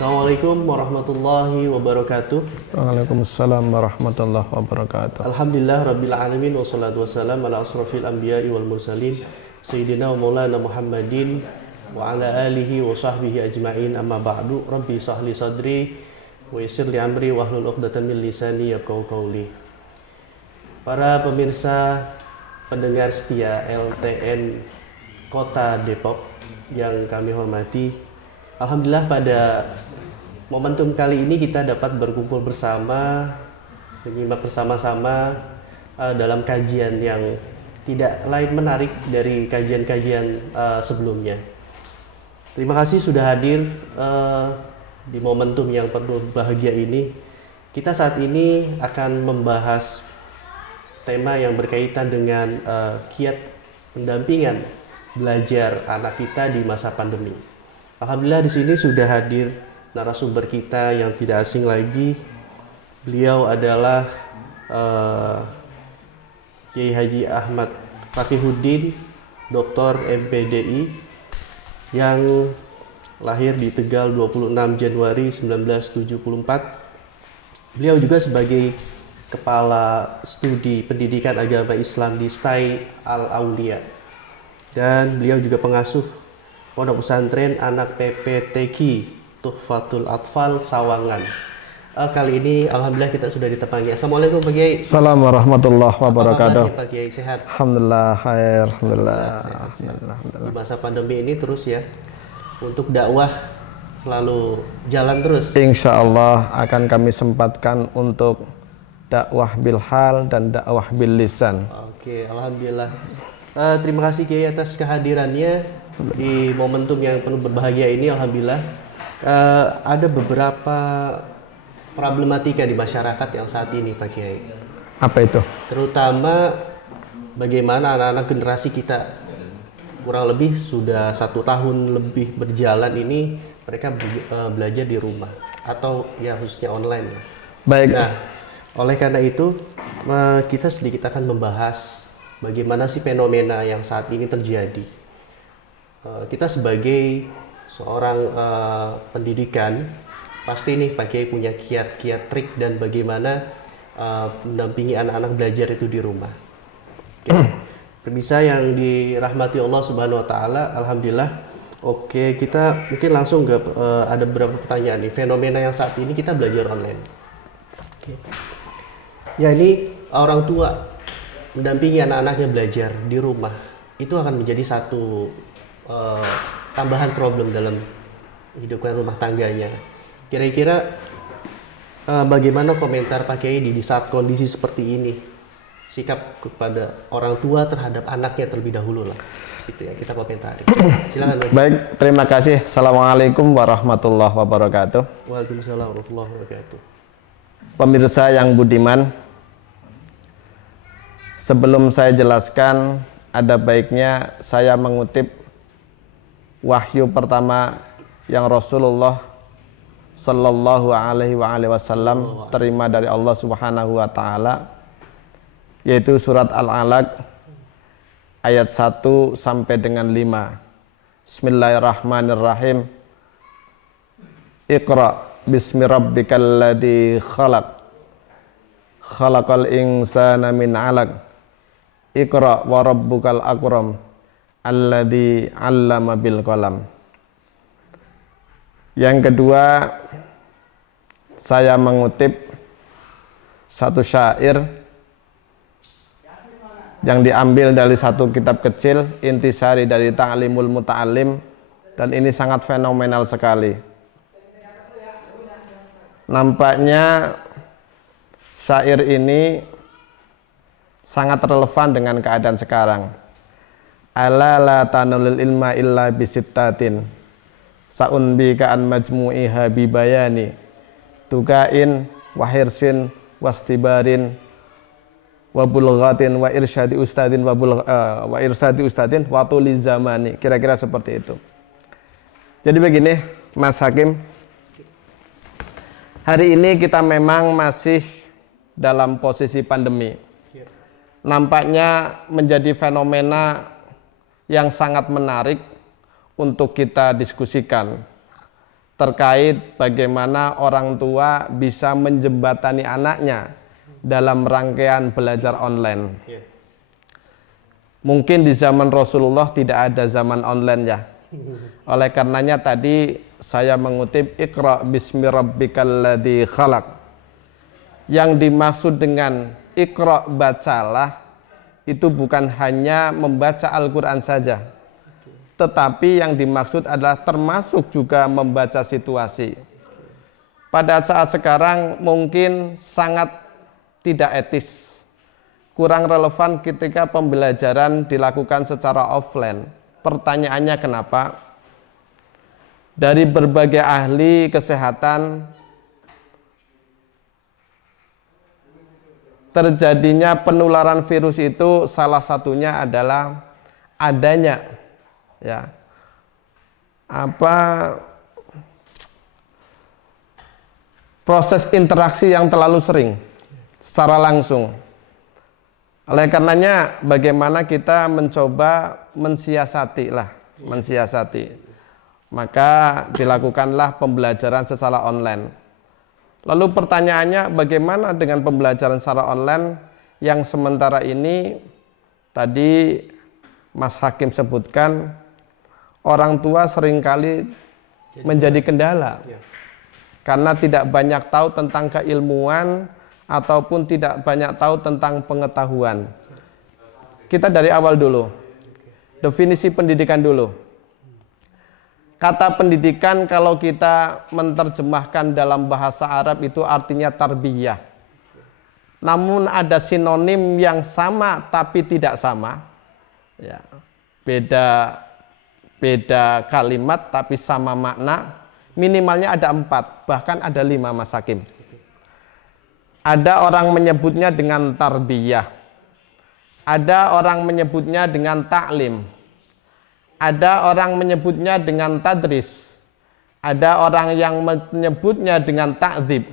Assalamualaikum warahmatullahi wabarakatuh. Waalaikumsalam warahmatullahi wabarakatuh. Alhamdulillah rabbil alamin wassalatu wassalam ala asrafil anbiya'i wal mursalin sayyidina wa maulana Muhammadin wa ala alihi wa sahbihi ajma'in, amma ba'du. Rabbi sahli sadri wa yassir li amri wa hlul 'uqdatam min lisani yafqahu qawli. Para pemirsa pendengar setia LTN Kota Depok yang kami hormati, alhamdulillah pada momentum kali ini kita dapat berkumpul bersama, menyimak bersama-sama dalam kajian yang tidak lain menarik dari kajian-kajian sebelumnya. Terima kasih sudah hadir di momentum yang penuh bahagia ini. Kita saat ini akan membahas tema yang berkaitan dengan kiat pendampingan belajar anak kita di masa pandemi. Alhamdulillah di sini sudah hadir narasumber kita yang tidak asing lagi. Beliau adalah Kiai Haji Ahmad Fakihuddin, Dr. MPDI, yang lahir di Tegal 26 Januari 1974. Beliau juga sebagai Kepala Studi Pendidikan Agama Islam di STAI Al-Aulia, dan beliau juga pengasuh Pondok Pesantren Anak PPTQ Tuhfatul Atfal Sawangan. Kali ini alhamdulillah kita sudah ditemani. Assalamualaikum Pak Kiai. Assalamualaikum warahmatullahi wabarakatuh. Apa kabar, Pak Kiai? Sehat? Alhamdulillah khair. Alhamdulillah. Di masa pandemi ini terus ya, untuk dakwah selalu jalan terus. Insya Allah akan kami sempatkan untuk dakwah bil hal dan dakwah bil lisan. Oke, alhamdulillah. Terima kasih Kiai atas kehadirannya di momentum yang penuh berbahagia ini. Alhamdulillah. Ada beberapa problematika di masyarakat yang saat ini Pak Kiai. Apa itu? Terutama bagaimana anak-anak generasi kita, kurang lebih sudah 1 tahun lebih berjalan ini, mereka belajar di rumah atau ya khususnya online. Baik. Nah, oleh karena itu kita sedikit akan membahas bagaimana sih fenomena yang saat ini terjadi. Kita sebagai seorang pendidikan, pasti nih Pak Kiai punya kiat-kiat trik dan bagaimana mendampingi anak-anak belajar itu di rumah. Pemirsa yang dirahmati Allah Subhanahu wa taala, alhamdulillah. Oke, kita mungkin langsung ke ada beberapa pertanyaan nih. Fenomena yang saat ini kita belajar online. Oke. Ya, ini orang tua mendampingi anak-anaknya belajar di rumah, itu akan menjadi satu tambahan problem dalam hidupkan rumah tangganya. Kira-kira bagaimana komentar Pak Kiai di saat kondisi seperti ini? Sikap kepada orang tua terhadap anaknya terlebih dahulu lah. Gitu ya, kita komentari. Silakan. Baik, terima kasih. Assalamualaikum warahmatullahi wabarakatuh. Waalaikumsalam warahmatullahi wabarakatuh. Pemirsa yang budiman, sebelum saya jelaskan, ada baiknya saya mengutip wahyu pertama yang Rasulullah Sallallahu Alaihi Wasallam terima dari Allah Subhanahu Wa Taala, yaitu surat Al-Alaq ayat 1 sampai dengan 5. Bismillahirrahmanirrahim. Iqra bismi rabbikal ladzi khalaq, khalaqal insana min 'alaq, Iqra wa rabbukal akram, alladzi 'allama bil qalam. Yang kedua, saya mengutip satu syair yang diambil dari satu kitab kecil, Intisari dari Ta'limul Muta'allim, dan ini sangat fenomenal sekali. Nampaknya syair ini sangat relevan dengan keadaan sekarang. Ala la tanulil ilma illa bisittatin, sa'unbi ka'an majmu'iha bibayani, tukain wahirsin wastibarin wabulghatin wa irsyadi ustadin wa irsyadi ustadin wa tuli zamani. Kira-kira seperti itu. Jadi begini Mas Hakim, hari ini kita memang masih dalam posisi pandemi. Nampaknya menjadi fenomena yang sangat menarik untuk kita diskusikan. terkait bagaimana orang tua bisa menjembatani anaknya dalam rangkaian belajar online. Mungkin di zaman Rasulullah tidak ada zaman online ya. Oleh karenanya tadi saya mengutip Iqra bismi rabbikal ladzi khalaq. Yang dimaksud dengan Iqra, bacalah, itu bukan hanya membaca Al-Quran saja, tetapi yang dimaksud adalah termasuk juga membaca situasi. Pada saat sekarang mungkin sangat tidak etis, kurang relevan ketika pembelajaran dilakukan secara offline. Pertanyaannya kenapa? Dari berbagai ahli kesehatan, terjadinya penularan virus itu salah satunya adalah adanya proses interaksi yang terlalu sering secara langsung. Oleh karenanya bagaimana kita mencoba mensiasati. Maka dilakukanlah pembelajaran secara online. Lalu pertanyaannya, bagaimana dengan pembelajaran secara online yang sementara ini tadi Mas Hakim sebutkan orang tua seringkali menjadi kendala karena tidak banyak tahu tentang keilmuan ataupun tidak banyak tahu tentang pengetahuan. Kita dari awal dulu, definisi pendidikan dulu. Kata pendidikan kalau kita menerjemahkan dalam bahasa Arab itu artinya tarbiyah. Namun ada sinonim yang sama tapi tidak sama. Ya, beda kalimat tapi sama makna. Minimalnya ada 4, bahkan ada 5 Mas Hakim. Ada orang menyebutnya dengan tarbiyah. Ada orang menyebutnya dengan taklim. Ada orang menyebutnya dengan tadris. Ada orang yang menyebutnya dengan ta'dzib.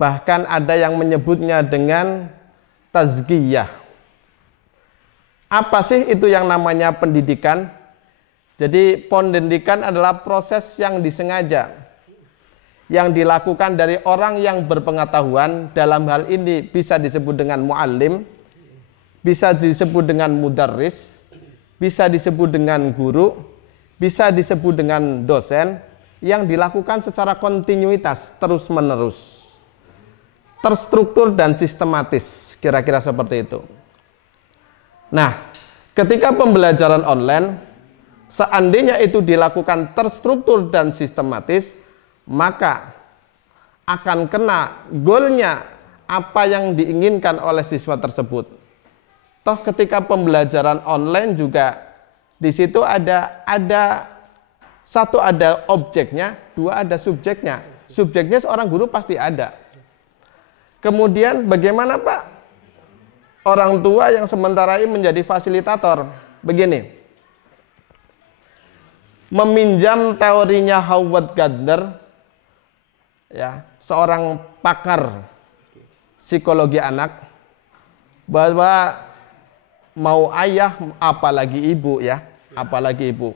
Bahkan ada yang menyebutnya dengan tazkiyah. Apa sih itu yang namanya pendidikan? Jadi pendidikan adalah proses yang disengaja, yang dilakukan dari orang yang berpengetahuan. Dalam hal ini bisa disebut dengan muallim, bisa disebut dengan mudarris, bisa disebut dengan guru, bisa disebut dengan dosen, yang dilakukan secara kontinuitas, terus-menerus, terstruktur dan sistematis, kira-kira seperti itu. Nah, ketika pembelajaran online, seandainya itu dilakukan terstruktur dan sistematis, maka akan kena goalnya apa yang diinginkan oleh siswa tersebut. Toh ketika pembelajaran online juga di situ ada satu ada objeknya, 2 ada subjeknya. Subjeknya seorang guru pasti ada. Kemudian bagaimana Pak? Orang tua yang sementara ini menjadi fasilitator. Begini. Meminjam teorinya Howard Gardner, ya, seorang pakar psikologi anak, bahwa mau ayah apalagi ibu ya, apalagi ibu.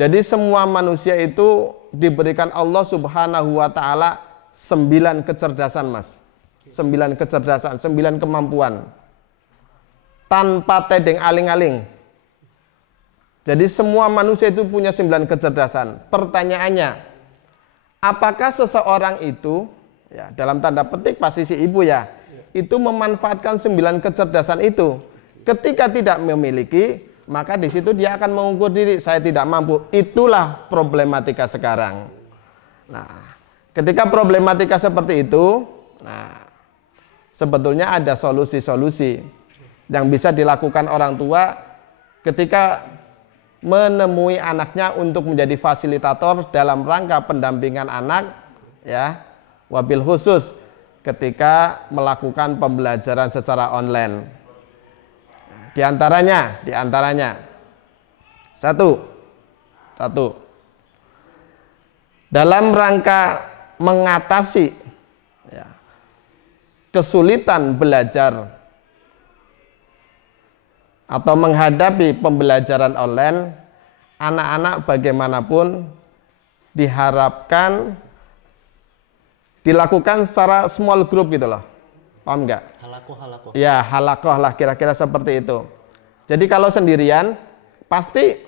Jadi semua manusia itu diberikan Allah Subhanahu wa taala 9 kecerdasan, Mas. 9 kecerdasan, 9 kemampuan. Tanpa tedeng aling-aling. Jadi semua manusia itu punya 9 kecerdasan. Pertanyaannya, apakah seseorang itu, ya dalam tanda petik pasti si ibu ya, itu memanfaatkan 9 kecerdasan itu? Ketika tidak memiliki, maka di situ dia akan mengukur diri, saya tidak mampu. Itulah problematika sekarang. Nah, ketika problematika seperti itu, nah, sebetulnya ada solusi-solusi yang bisa dilakukan orang tua ketika menemui anaknya untuk menjadi fasilitator dalam rangka pendampingan anak, ya, wabil khusus ketika melakukan pembelajaran secara online. Di antaranya satu dalam rangka mengatasi ya, kesulitan belajar atau menghadapi pembelajaran online, anak-anak bagaimanapun diharapkan dilakukan secara small group gitu loh. Paham nggak? Halakoh. Ya, halakoh lah kira-kira seperti itu. Jadi kalau sendirian pasti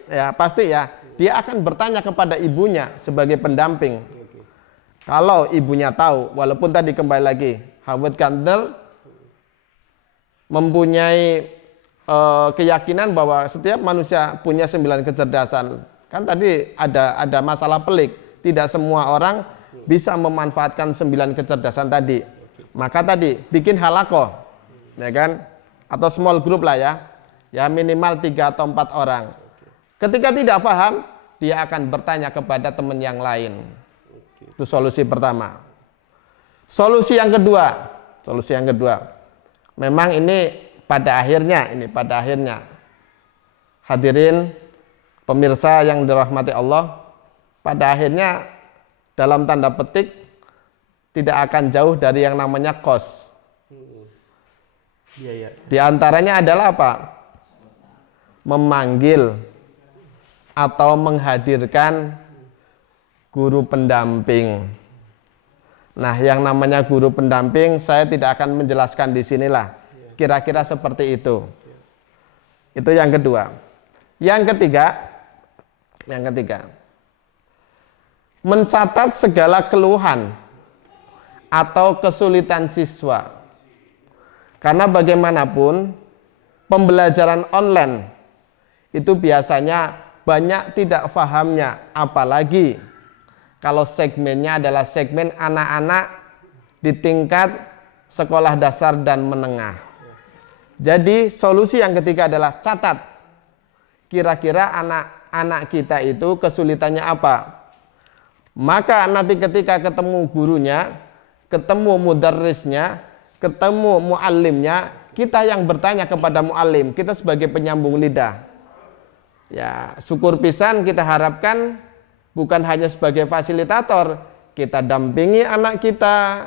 ya dia akan bertanya kepada ibunya sebagai pendamping. Kalau ibunya tahu, walaupun tadi kembali lagi Howard Gardner mempunyai keyakinan bahwa setiap manusia punya 9 kecerdasan. Kan tadi ada masalah pelik, tidak semua orang bisa memanfaatkan 9 kecerdasan tadi. Maka tadi bikin halakoh, ya kan? Atau small group lah ya minimal 3 atau 4 orang. Ketika tidak paham, dia akan bertanya kepada teman yang lain. Itu solusi pertama. Solusi yang kedua, memang ini pada akhirnya hadirin pemirsa yang dirahmati Allah, pada akhirnya dalam tanda petik tidak akan jauh dari yang namanya kos. Di antaranya adalah apa? Memanggil atau menghadirkan guru pendamping. Nah, yang namanya guru pendamping saya tidak akan menjelaskan di sinilah. Kira-kira seperti itu. Itu yang kedua. Yang ketiga, mencatat segala keluhan atau kesulitan siswa. Karena bagaimanapun pembelajaran online itu biasanya banyak tidak pahamnya, apalagi kalau segmennya adalah segmen anak-anak di tingkat sekolah dasar dan menengah. Jadi solusi yang ketiga adalah catat kira-kira anak-anak kita itu kesulitannya apa. Maka nanti ketika ketemu gurunya, ketemu mudarrisnya, ketemu muallimnya, kita yang bertanya kepada muallim, kita sebagai penyambung lidah. Ya, syukur pisan kita harapkan bukan hanya sebagai fasilitator, kita dampingi anak kita.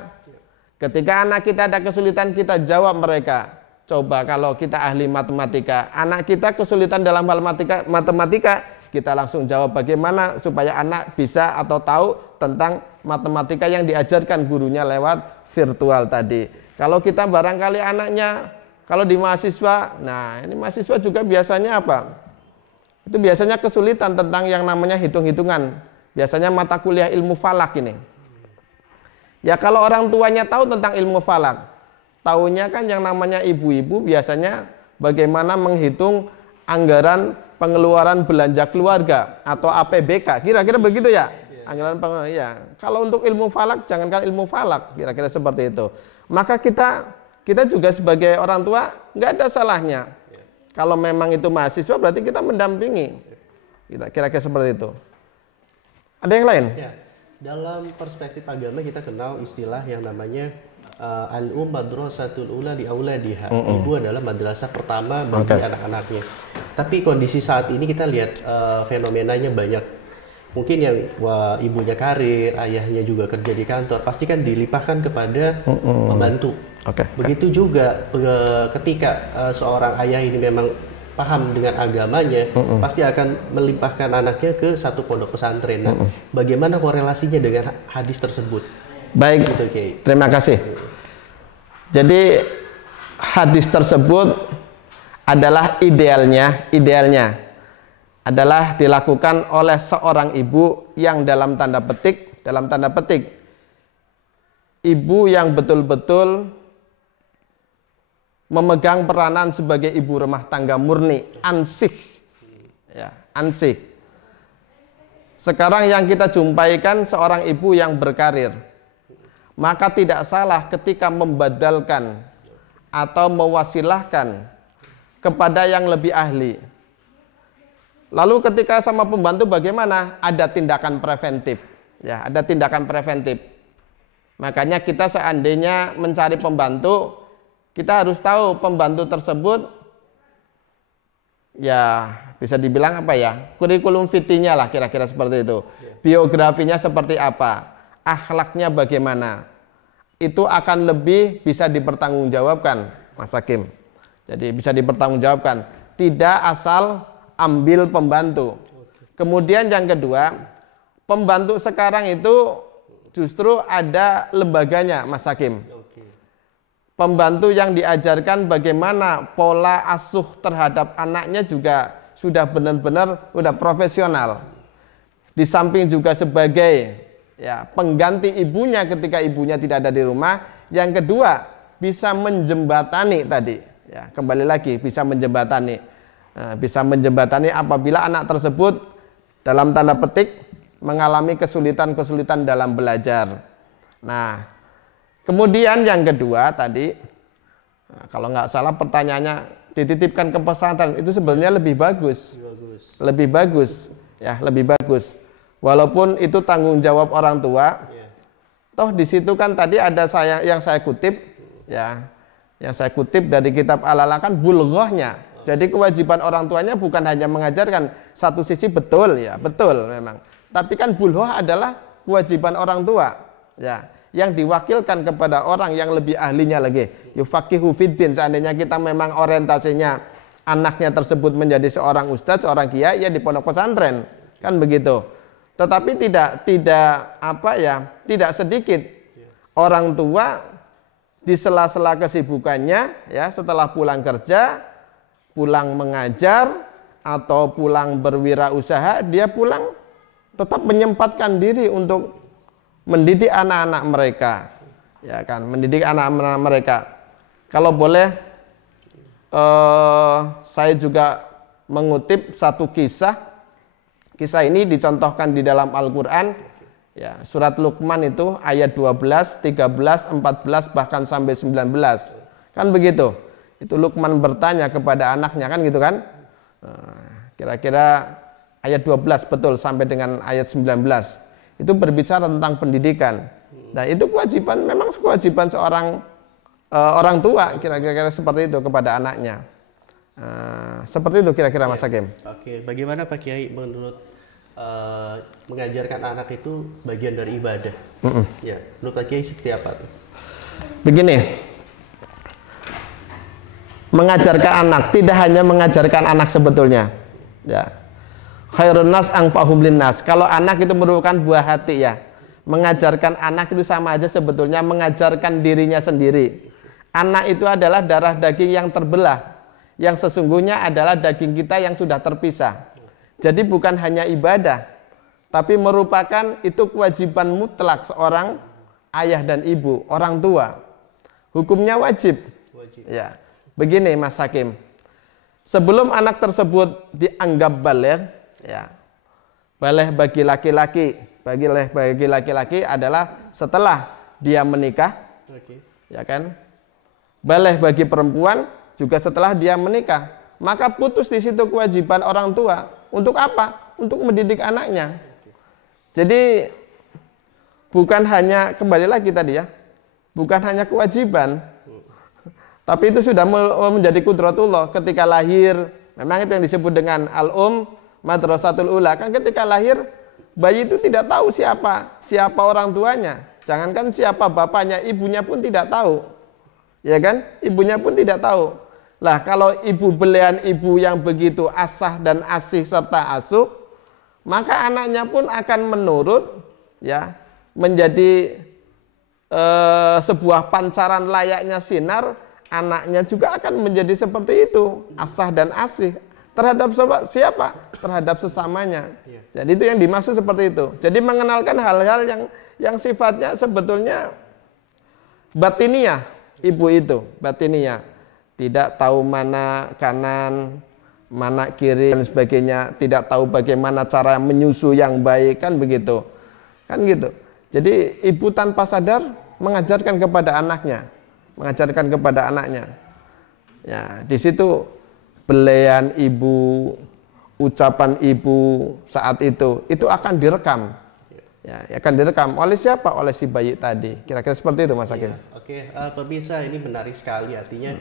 Ketika anak kita ada kesulitan, kita jawab mereka. Coba kalau kita ahli matematika, anak kita kesulitan dalam hal matematika, kita langsung jawab bagaimana supaya anak bisa atau tahu tentang matematika yang diajarkan gurunya lewat virtual tadi. Kalau kita barangkali anaknya, kalau di mahasiswa, nah ini mahasiswa juga biasanya apa? Itu biasanya kesulitan tentang yang namanya hitung-hitungan. Biasanya mata kuliah ilmu falak ini. Ya kalau orang tuanya tahu tentang ilmu falak, tahunya kan yang namanya ibu-ibu biasanya bagaimana menghitung anggaran pengeluaran belanja keluarga atau APBK. Kira-kira begitu ya? Anggaran pengeluaran, ya. Kalau untuk ilmu falak, jangankan ilmu falak, kira-kira seperti itu. Maka kita juga sebagai orang tua nggak ada salahnya. Kalau memang itu mahasiswa berarti kita mendampingi. Kira-kira seperti itu. Ada yang lain? Ya, dalam perspektif agama kita kenal istilah yang namanya al-madrasatul ula li auladiha. Ibu adalah madrasah pertama bagi anak-anaknya. Tapi kondisi saat ini kita lihat fenomenanya banyak. Mungkin yang ibunya karir, ayahnya juga kerja di kantor, pasti kan dilimpahkan kepada pembantu. Begitu juga ketika seorang ayah ini memang paham dengan agamanya, pasti akan melimpahkan anaknya ke satu pondok pesantren. Nah, bagaimana korelasinya dengan hadis tersebut? Baik, gitu, okay. Terima kasih. Jadi hadis tersebut adalah idealnya adalah dilakukan oleh seorang ibu yang dalam tanda petik ibu yang betul-betul memegang peranan sebagai ibu rumah tangga murni, ansih. Ya, ansih. Sekarang yang kita jumpaikan seorang ibu yang berkarir. Maka tidak salah ketika membadalkan atau mewasilahkan kepada yang lebih ahli. Lalu ketika sama pembantu bagaimana? Ada tindakan preventif. Ya, ada tindakan preventif. Makanya kita seandainya mencari pembantu, kita harus tahu pembantu tersebut ya bisa dibilang apa ya, kurikulum vitae-nya lah kira-kira seperti itu. Biografinya seperti apa, akhlaknya bagaimana, itu akan lebih bisa dipertanggungjawabkan, Mas Hakim. Jadi bisa dipertanggungjawabkan, tidak asal ambil pembantu. Kemudian yang kedua, pembantu sekarang itu justru ada lembaganya, Mas Hakim. Pembantu yang diajarkan bagaimana pola asuh terhadap anaknya juga sudah benar-benar sudah profesional. Di samping juga sebagai ya pengganti ibunya ketika ibunya tidak ada di rumah. Yang kedua, bisa menjembatani tadi. Ya, kembali lagi bisa menjembatani. Bisa menjembatani apabila anak tersebut dalam tanda petik mengalami kesulitan-kesulitan dalam belajar. Nah, kemudian yang kedua tadi, kalau nggak salah pertanyaannya dititipkan ke pesantren, itu sebenarnya lebih bagus. Lebih bagus, ya lebih bagus. Walaupun itu tanggung jawab orang tua, toh di situ kan tadi ada yang saya kutip, ya, yang saya kutip dari kitab Al-Ala kan bulghahnya. Jadi kewajiban orang tuanya bukan hanya mengajarkan, satu sisi betul ya, betul memang. Tapi kan bulghah adalah kewajiban orang tua, ya, yang diwakilkan kepada orang yang lebih ahlinya lagi. Yufaqihu fiddin, seandainya kita memang orientasinya anaknya tersebut menjadi seorang ustadz, seorang kiai, ya di pondok pesantren, kan begitu. Tetapi tidak sedikit orang tua di sela-sela kesibukannya, ya setelah pulang kerja, pulang mengajar atau pulang berwirausaha, dia pulang tetap menyempatkan diri untuk mendidik anak-anak mereka, ya kan, mendidik anak-anak mereka. Kalau boleh, saya juga mengutip satu kisah. Kisah ini dicontohkan di dalam Al-Quran, ya, surat Luqman itu ayat 12, 13, 14 bahkan sampai 19, kan begitu. Itu Luqman bertanya kepada anaknya, kan gitu kan. Kira-kira ayat 12 betul sampai dengan ayat 19 itu berbicara tentang pendidikan. Nah, itu kewajiban, memang kewajiban seorang orang tua, kira-kira seperti itu kepada anaknya. Seperti itu kira-kira Mas Hakim. Oke, bagaimana Pak Kiai menurut mengajarkan anak itu bagian dari ibadah? Ya, menurut Pak Kiai seperti apa tuh? Begini, mengajarkan anak tidak hanya mengajarkan anak sebetulnya, ya. Khairun nas anfa'uhum linnas. Kalau anak itu merupakan buah hati, ya. Mengajarkan anak itu sama aja sebetulnya mengajarkan dirinya sendiri. Anak itu adalah darah daging yang terbelah, yang sesungguhnya adalah daging kita yang sudah terpisah. Jadi bukan hanya ibadah, tapi merupakan itu kewajiban mutlak seorang ayah dan ibu, orang tua. Hukumnya wajib. Ya. Begini Mas Hakim, sebelum anak tersebut dianggap baligh, ya, baligh bagi laki-laki adalah setelah dia menikah, ya kan? Baligh bagi perempuan juga setelah dia menikah. Maka putus di situ kewajiban orang tua. Untuk apa? Untuk mendidik anaknya. Jadi bukan hanya, kembali lagi tadi ya, bukan hanya kewajiban, tapi itu sudah menjadi kudratullah. Ketika lahir, memang itu yang disebut dengan madrasatul ula. Kan ketika lahir, bayi itu tidak tahu siapa orang tuanya. Jangankan siapa bapaknya, ibunya pun tidak tahu. Ya kan? Ibunya pun tidak tahu. Lah kalau ibu belian ibu yang begitu asah dan asih serta asuh, maka anaknya pun akan menurut, ya, menjadi sebuah pancaran layaknya sinar. Anaknya juga akan menjadi seperti itu, asah dan asih terhadap siapa? Terhadap sesamanya. Jadi itu yang dimaksud seperti itu. Jadi mengenalkan hal-hal yang sifatnya sebetulnya batiniah, ibu itu batiniah. Tidak tahu mana kanan, mana kiri dan sebagainya, tidak tahu bagaimana cara menyusu yang baik, kan begitu. Kan gitu. Jadi ibu tanpa sadar mengajarkan kepada anaknya. Ya, di situ belayan ibu, ucapan ibu saat itu akan direkam. Ya, akan direkam oleh siapa? Oleh si bayi tadi. Kira-kira seperti itu Mas Hakim. Oke, pemirsa, ini menarik sekali. Artinya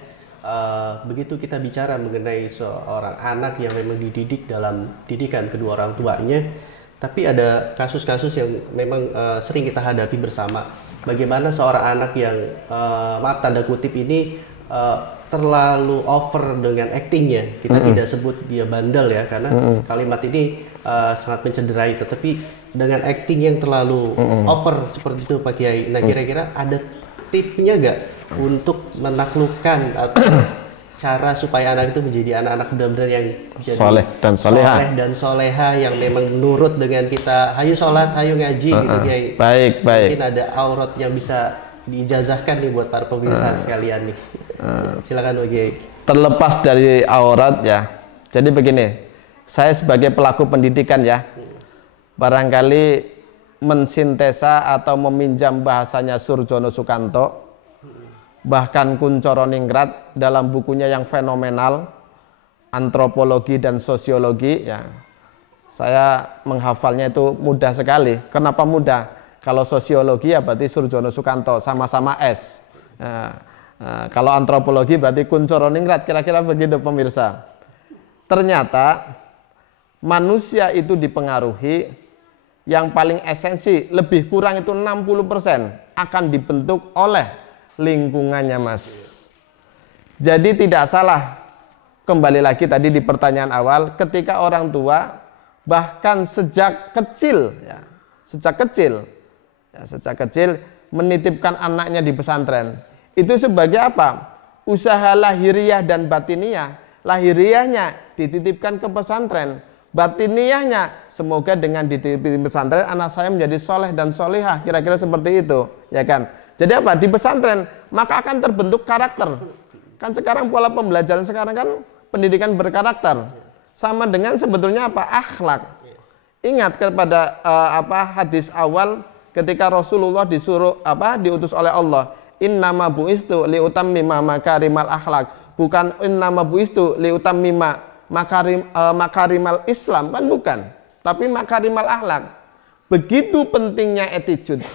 begitu kita bicara mengenai seorang anak yang memang dididik dalam didikan kedua orang tuanya, tapi ada kasus-kasus yang memang sering kita hadapi bersama. Bagaimana seorang anak yang maaf tanda kutip ini terlalu over dengan actingnya. Kita tidak sebut dia bandel ya, karena kalimat ini sangat mencederai. Tetapi dengan acting yang terlalu over seperti itu Pak Kiai. Nah kira-kira ada tipsnya nggak untuk menaklukkan atau cara supaya anak itu menjadi anak-anak benar-benar yang jadi soleh dan soleha. Soleh dan soleha yang memang nurut dengan kita, hayu sholat, hayu ngaji gitu Kiai. Baik. Mungkin ada aurat yang bisa diijazahkan nih buat para pemirsa sekalian nih. Silakan Pak Kiai. Terlepas dari aurat ya. Jadi begini, saya sebagai pelaku pendidikan ya, barangkali mensintesa atau meminjam bahasanya Surjono Sukanto, bahkan Kuncoro Ningrat dalam bukunya yang fenomenal, Antropologi dan Sosiologi ya. Saya menghafalnya itu mudah sekali. Kenapa mudah? Kalau sosiologi ya berarti Surjono Sukanto, sama-sama S. Kalau antropologi berarti Kuncoro Ningrat, kira-kira begitu pemirsa. Ternyata manusia itu dipengaruhi, yang paling esensi lebih kurang itu 60% akan dibentuk oleh lingkungannya Mas. Jadi tidak salah, kembali lagi tadi di pertanyaan awal, ketika orang tua bahkan sejak kecil menitipkan anaknya di pesantren, itu sebagai apa? Usaha lahiriah dan batiniah. Lahiriahnya dititipkan ke pesantren, batiniyahnya semoga dengan dititipkan pesantren anak saya menjadi soleh dan solehah, kira-kira seperti itu ya kan. Jadi apa? Di pesantren maka akan terbentuk karakter. Kan sekarang pola pembelajaran sekarang kan pendidikan berkarakter, sama dengan sebetulnya apa? Akhlak. Ingat kepada hadis awal ketika Rasulullah diutus oleh Allah, innama bu'istu liutammima makarimal akhlak, bukan innama bu'istu liutammima makarimal Islam, kan bukan, tapi makarimal akhlak. Begitu pentingnya attitude,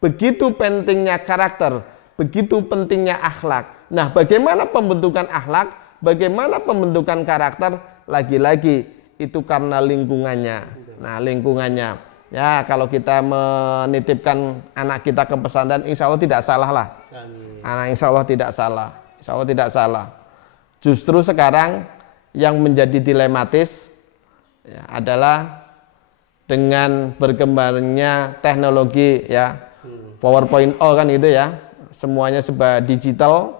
begitu pentingnya karakter, begitu pentingnya akhlak. Nah, bagaimana pembentukan akhlak, bagaimana pembentukan karakter, lagi-lagi itu karena lingkungannya. Nah, lingkungannya ya, kalau kita menitipkan anak kita ke pesantren, insya Allah tidak salah lah. Insya Allah tidak salah, insya Allah tidak salah. Justru sekarang yang menjadi dilematis ya, adalah dengan berkembangnya teknologi ya, 4.0 kan itu ya, semuanya serba digital,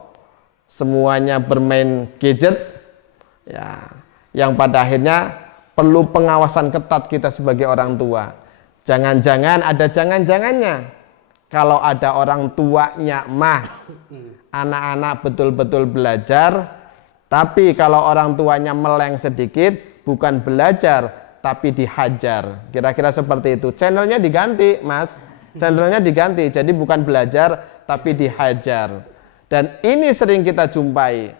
semuanya bermain gadget ya, yang pada akhirnya perlu pengawasan ketat kita sebagai orang tua. Jangan-jangan ada jangan-jangannya, kalau ada orang tuanya mah anak-anak betul-betul belajar, tapi kalau orang tuanya meleng sedikit, bukan belajar, tapi dihajar. Kira-kira seperti itu. Channelnya diganti, Mas. Channelnya diganti. Jadi bukan belajar, tapi dihajar. Dan ini sering kita jumpai.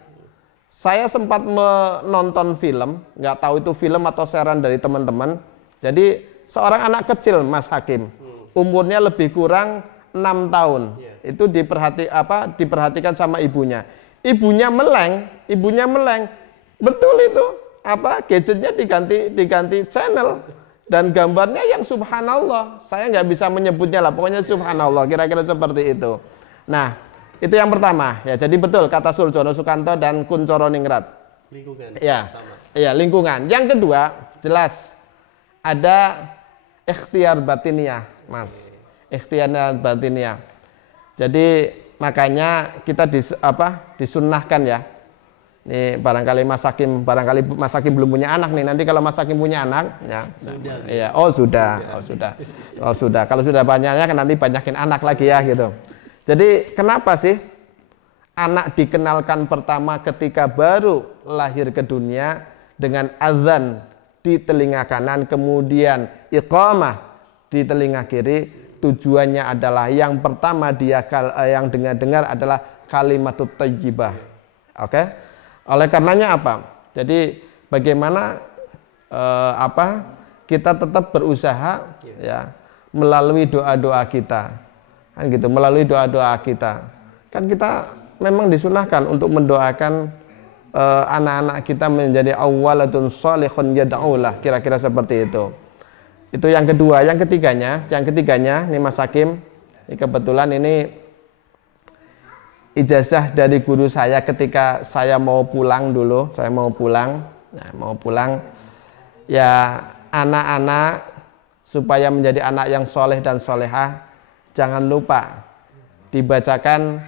Saya sempat menonton film, nggak tahu itu film atau saran dari teman-teman. Jadi seorang anak kecil, Mas Hakim, umurnya lebih kurang 6 tahun. Itu diperhatikan sama ibunya. Ibunya meleng, betul itu gadgetnya diganti channel dan gambarnya yang subhanallah, saya nggak bisa menyebutnya lah, pokoknya subhanallah, kira-kira seperti itu. Nah, itu yang pertama ya. Jadi betul kata Surjono Sukanto dan Kuncoro Ningrat, lingkungan ya, lingkungan. Yang kedua jelas ada ikhtiar batiniah, Mas, ikhtiar batiniah. Jadi makanya kita disunnahkan ya. Ini barangkali Mas Hakim belum punya anak nih. Nanti kalau Mas Hakim punya anak ya. Sudah. Kalau sudah banyaknya kan nanti banyakin anak lagi ya gitu. Jadi kenapa sih anak dikenalkan pertama ketika baru lahir ke dunia dengan azan di telinga kanan, kemudian iqamah di telinga kiri? Tujuannya adalah yang pertama yang dengar adalah kalimatut thayyibah. Oke? Oleh karenanya apa? Jadi bagaimana kita tetap berusaha ya melalui doa-doa kita. Kan gitu, melalui doa-doa kita. Kan kita memang disunahkan untuk mendoakan anak-anak kita menjadi awwalatun shalihun yad'ulah, kira-kira seperti itu. Itu yang kedua. Yang ketiganya nih Mas Hakim, ini kebetulan ini ijazah dari guru saya ketika saya mau pulang dulu, mau pulang ya, anak-anak supaya menjadi anak yang soleh dan solehah, jangan lupa dibacakan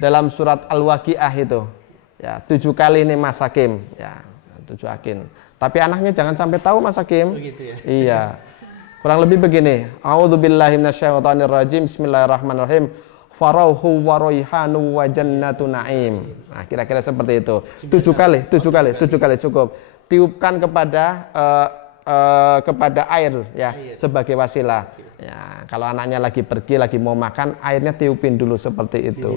dalam surat Al-Waqiah itu ya, 7 kali nih Mas Hakim ya, 7 Hakim. Tapi anaknya jangan sampai tahu Mas Hakim. Begitu ya. Iya. Kurang lebih begini. A'udzubillahi minasyaitonirrajim. Bismillahirrahmanirrahim. Farauhu wa raihanu wa jannatu na'im. Nah, kira-kira seperti itu. 7 kali cukup. Tiupkan kepada air ya, sebagai wasilah. Ya, kalau anaknya lagi pergi, lagi mau makan, airnya tiupin dulu seperti itu.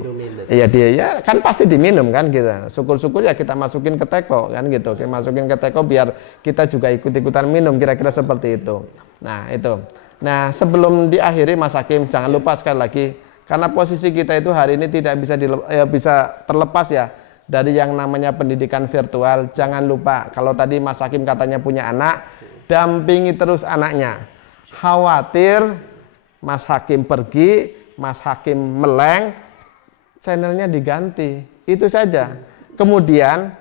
Iya, dia ya kan pasti diminum kan gitu. Syukur-syukur ya kita masukin ke teko kan gitu. Kita masukin ke teko biar kita juga ikut-ikutan minum, kira-kira seperti itu. Nah, itu. Nah, sebelum diakhiri Mas Hakim, jangan lupa sekali lagi, karena posisi kita itu hari ini tidak bisa terlepas ya dari yang namanya pendidikan virtual. Jangan lupa, kalau tadi Mas Hakim katanya punya anak, dampingi terus anaknya. Khawatir Mas Hakim pergi, Mas Hakim meleng, channelnya diganti. Itu saja. Kemudian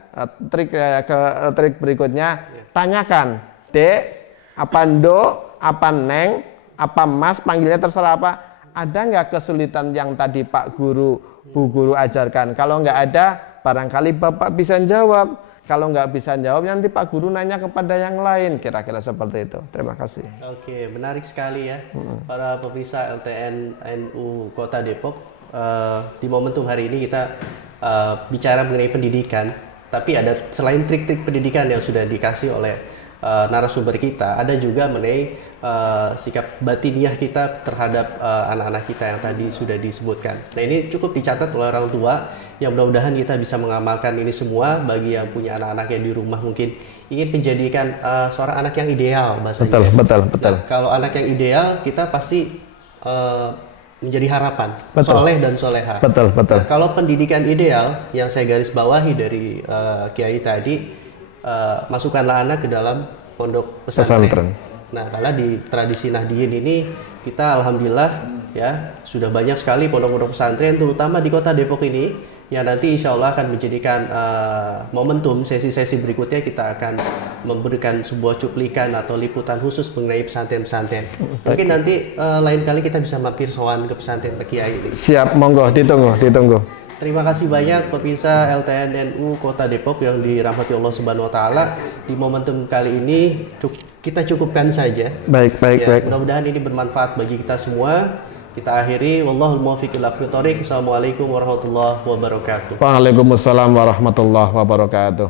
trik berikutnya, tanyakan, Dek, apa Ndok, apa Neng, apa Mas, panggilnya terserah apa. Ada nggak kesulitan yang tadi Pak Guru, Bu Guru ajarkan? Kalau nggak ada, barangkali Bapak bisa jawab. Kalau nggak bisa jawab, nanti Pak Guru nanya kepada yang lain. Kira-kira seperti itu. Terima kasih. Oke, menarik sekali ya. Para pemirsa LTN NU Kota Depok. Di momentum hari ini kita bicara mengenai pendidikan. Tapi ada selain trik-trik pendidikan yang sudah dikasih oleh narasumber kita, ada juga mengenai sikap batiniah kita terhadap anak-anak kita yang tadi sudah disebutkan. Nah, ini cukup dicatat oleh orang tua, yang mudah-mudahan kita bisa mengamalkan ini semua bagi yang punya anak-anak yang di rumah mungkin ingin menjadikan seorang anak yang ideal bahasanya. Betul. Nah, kalau anak yang ideal, kita pasti menjadi harapan, soleh dan soleha. Betul. Nah, kalau pendidikan ideal yang saya garis bawahi dari Kiai tadi, masukkanlah anak ke dalam pondok pesantren. Nah, karena di tradisi Nahdien ini kita alhamdulillah ya sudah banyak sekali pondok-pondok pesantren, terutama di Kota Depok ini, yang nanti insya Allah akan menjadikan momentum sesi-sesi berikutnya kita akan memberikan sebuah cuplikan atau liputan khusus mengenai pesantren-pesantren. Mungkin nanti lain kali kita bisa mampir sowan ke pesantren Pak Kiai ini. Siap, monggo, ditunggu. Terima kasih banyak pemirsa LTN NU Kota Depok yang dirahmati Allah Subhanahu wa taala. Di momentum kali ini kita cukupkan saja. Baik. Mudah-mudahan ini bermanfaat bagi kita semua. Kita akhiri, wallahul muwaffiq ila aqwamit thoriq. Assalamualaikum warahmatullahi wabarakatuh. Waalaikumsalam warahmatullahi wabarakatuh.